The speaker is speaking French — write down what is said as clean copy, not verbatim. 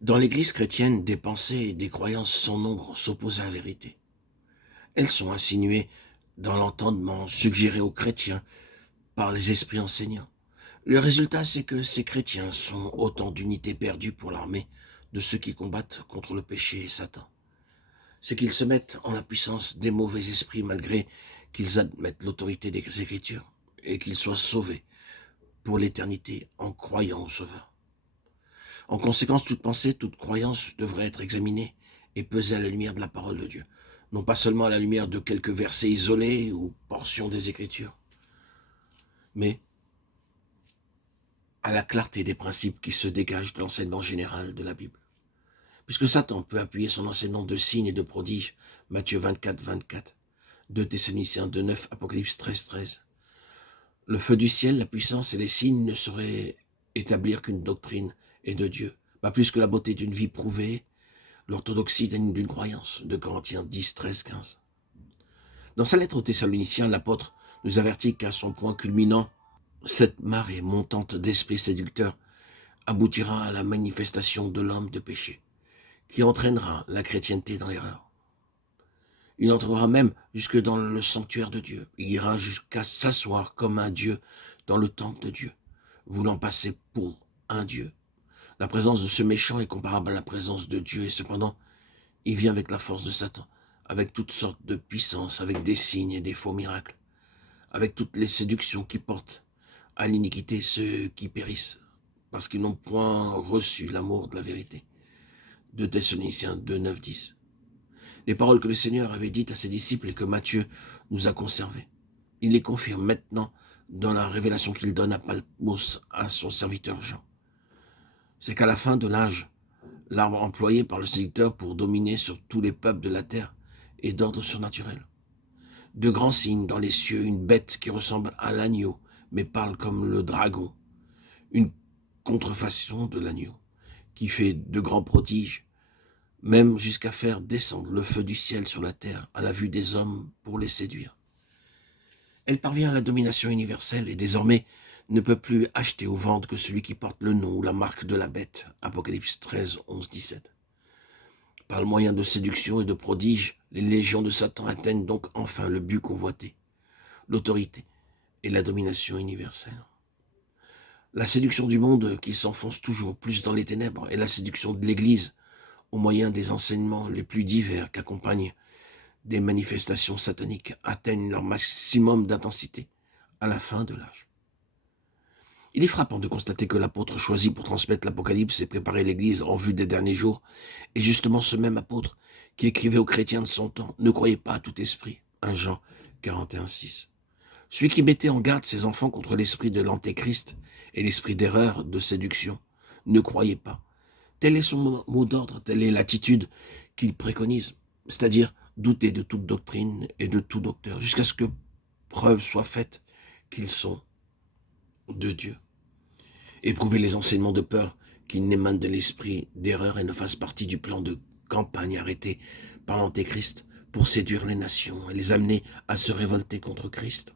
Dans l'Église chrétienne, des pensées et des croyances sans nombre s'opposent à la vérité. Elles sont insinuées dans l'entendement, suggérées aux chrétiens par les esprits enseignants. Le résultat, c'est que ces chrétiens sont autant d'unités perdues pour l'armée de ceux qui combattent contre le péché et Satan. C'est qu'ils se mettent en la puissance des mauvais esprits malgré qu'ils admettent l'autorité des Écritures et qu'ils soient sauvés pour l'éternité en croyant au Sauveur. En conséquence, toute pensée, toute croyance devrait être examinée et pesée à la lumière de la parole de Dieu, non pas seulement à la lumière de quelques versets isolés ou portions des Écritures, mais à la clarté des principes qui se dégagent de l'enseignement général de la Bible. Puisque Satan peut appuyer son enseignement de signes et de prodiges, Matthieu 24, 24, 2 Thessaloniciens 2, 9, Apocalypse 13, 13. Le feu du ciel, la puissance et les signes ne sauraient établir qu'une doctrine est de Dieu, pas plus que la beauté d'une vie prouvée, l'orthodoxie d'une croyance, de Corinthiens 10, 13, 15. Dans sa lettre aux Thessaloniciens, l'apôtre nous avertit qu'à son point culminant, cette marée montante d'esprits séducteurs aboutira à la manifestation de l'homme de péché, qui entraînera la chrétienté dans l'erreur. Il entrera même jusque dans le sanctuaire de Dieu. Il ira jusqu'à s'asseoir comme un Dieu dans le temple de Dieu, voulant passer pour un Dieu. La présence de ce méchant est comparable à la présence de Dieu, et cependant, il vient avec la force de Satan, avec toutes sortes de puissances, avec des signes et des faux miracles, avec toutes les séductions qui portent à l'iniquité ceux qui périssent, parce qu'ils n'ont point reçu l'amour de la vérité. 2 Thessaloniciens 2, 9, 10. Les paroles que le Seigneur avait dites à ses disciples et que Matthieu nous a conservées. Il les confirme maintenant dans la révélation qu'il donne à Patmos à son serviteur Jean. C'est qu'à la fin de l'âge, l'arme employé par le séducteur pour dominer sur tous les peuples de la terre est d'ordre surnaturel. De grands signes dans les cieux, une bête qui ressemble à l'agneau, mais parle comme le dragon, une contrefaçon de l'agneau, qui fait de grands prodiges, même jusqu'à faire descendre le feu du ciel sur la terre à la vue des hommes pour les séduire. Elle parvient à la domination universelle et désormais ne peut plus acheter ou vendre que celui qui porte le nom ou la marque de la bête. Apocalypse 13, 11, 17. Par le moyen de séduction et de prodiges, les légions de Satan atteignent donc enfin le but convoité, l'autorité et la domination universelle. La séduction du monde qui s'enfonce toujours plus dans les ténèbres et la séduction de l'Église au moyen des enseignements les plus divers qu'accompagnent des manifestations sataniques atteignent leur maximum d'intensité à la fin de l'âge. Il est frappant de constater que l'apôtre choisi pour transmettre l'Apocalypse et préparer l'Église en vue des derniers jours est justement ce même apôtre qui écrivait aux chrétiens de son temps « Ne croyez pas à tout esprit » 1 Jean 41, 6. Celui qui mettait en garde ses enfants contre l'esprit de l'antéchrist et l'esprit d'erreur, de séduction. Ne croyez pas. Tel est son mot d'ordre, telle est l'attitude qu'il préconise, c'est-à-dire douter de toute doctrine et de tout docteur, jusqu'à ce que preuve soit faite qu'ils sont de Dieu. Éprouver les enseignements de peur qu'ils n'émanent de l'esprit d'erreur et ne fassent partie du plan de campagne arrêté par l'antéchrist pour séduire les nations et les amener à se révolter contre Christ.